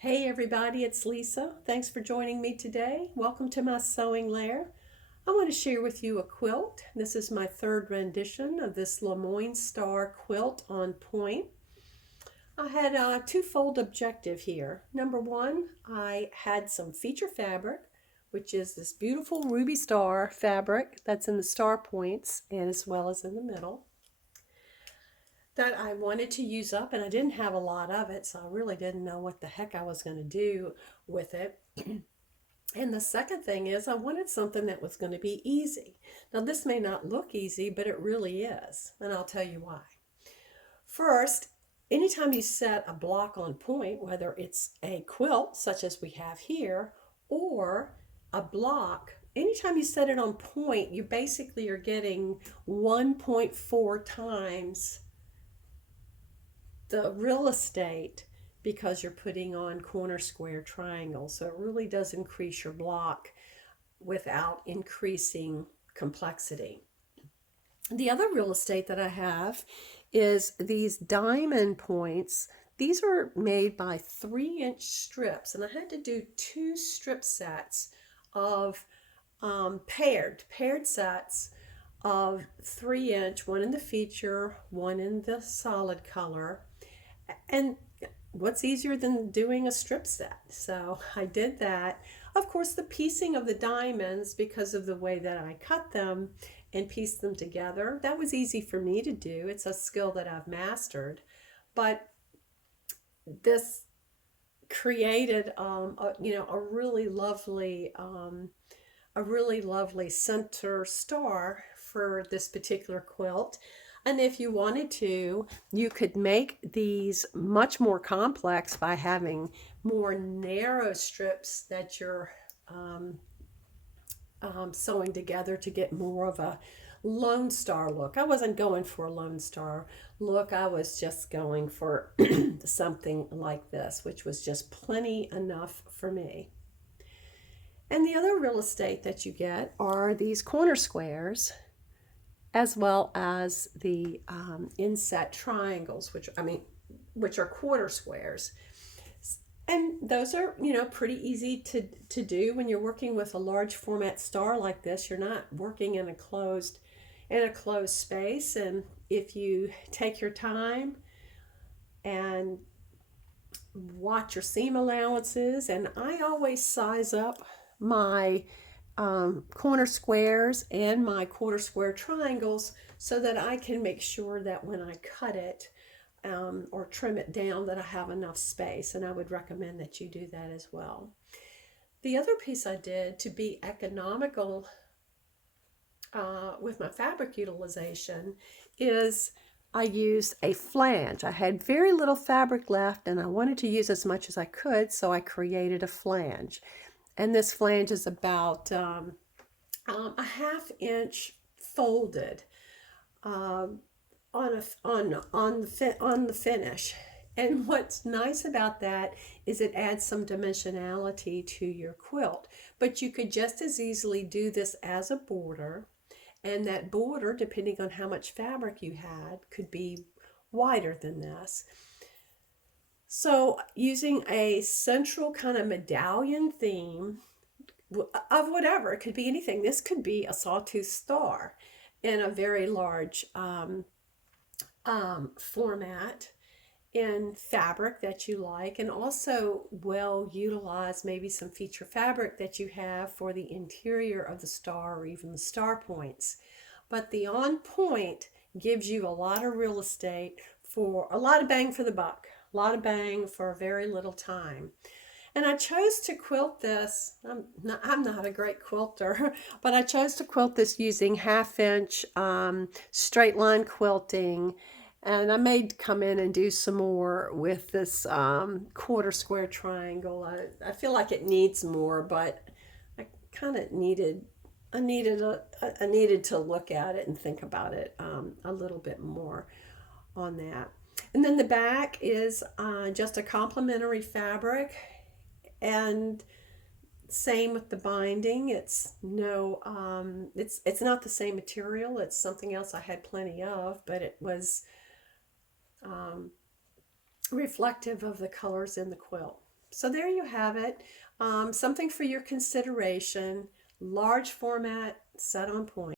Hey everybody, it's Lisa. Thanks for joining me today. Welcome to my sewing lair. I want to share with you a quilt. This is my third rendition of this LeMoyne Star quilt on point. I had a twofold objective here. Number one, I had some feature fabric, which is this beautiful ruby star fabric that's in the star points and as well as in the middle, that I wanted to use up, and I didn't have a lot of it, so I really didn't know what the heck I was going to do with it. And the second thing is, I wanted something that was going to be easy. Now, this may not look easy, but it really is, and I'll tell you why. First, anytime you set a block on point, whether it's a quilt, such as we have here, or a block, anytime you set it on point, you basically are getting 1.4 times the real estate because you're putting on corner square triangles. So it really does increase your block without increasing complexity. The other real estate that I have is these diamond points. These are made by 3-inch strips, and I had to do 2 strip sets of paired sets of 3-inch, one in the feature, one in the solid color. And what's easier than doing a strip set? So I did that. Of course, the piecing of the diamonds, because of the way that I cut them and pieced them together, that was easy for me to do. It's a skill that I've mastered. But this created a really lovely center star for this particular quilt. And if you wanted to, you could make these much more complex by having more narrow strips that you're sewing together to get more of a Lone Star look. I wasn't going for a Lone Star look. I was just going for something like this, which was just plenty enough for me. And the other real estate that you get are these corner squares, as well as the inset triangles, which are quarter squares. And those are, pretty easy to do when you're working with a large format star like this. You're not working in a closed space. And if you take your time and watch your seam allowances, and I always size up my corner squares and my quarter square triangles so that I can make sure that when I cut it or trim it down, that I have enough space. And I would recommend that you do that as well. The other piece I did to be economical with my fabric utilization is I used a flange. I had very little fabric left and I wanted to use as much as I could, so I created a flange. And this flange is about a 1/2 inch folded on the finish. And what's nice about that is it adds some dimensionality to your quilt. But you could just as easily do this as a border, and that border, depending on how much fabric you had, could be wider than this. So using a central kind of medallion theme of whatever, it could be anything. This could be a sawtooth star in a very large format in fabric that you like, and also well utilize maybe some feature fabric that you have for the interior of the star or even the star points. But the on point gives you a lot of real estate for a lot of bang for the buck, a lot of bang for very little time. And I chose to quilt this. I'm not a great quilter, but I chose to quilt this using 1/2 inch straight line quilting. And I may come in and do some more with this quarter square triangle. I feel like it needs more, but I kind of I needed to look at it and think about it a little bit more on that. And then the back is just a complementary fabric, and same with the binding. It's it's not the same material. It's something else I had plenty of, but it was reflective of the colors in the quilt. So there you have it. Something for your consideration. Large format, set on point.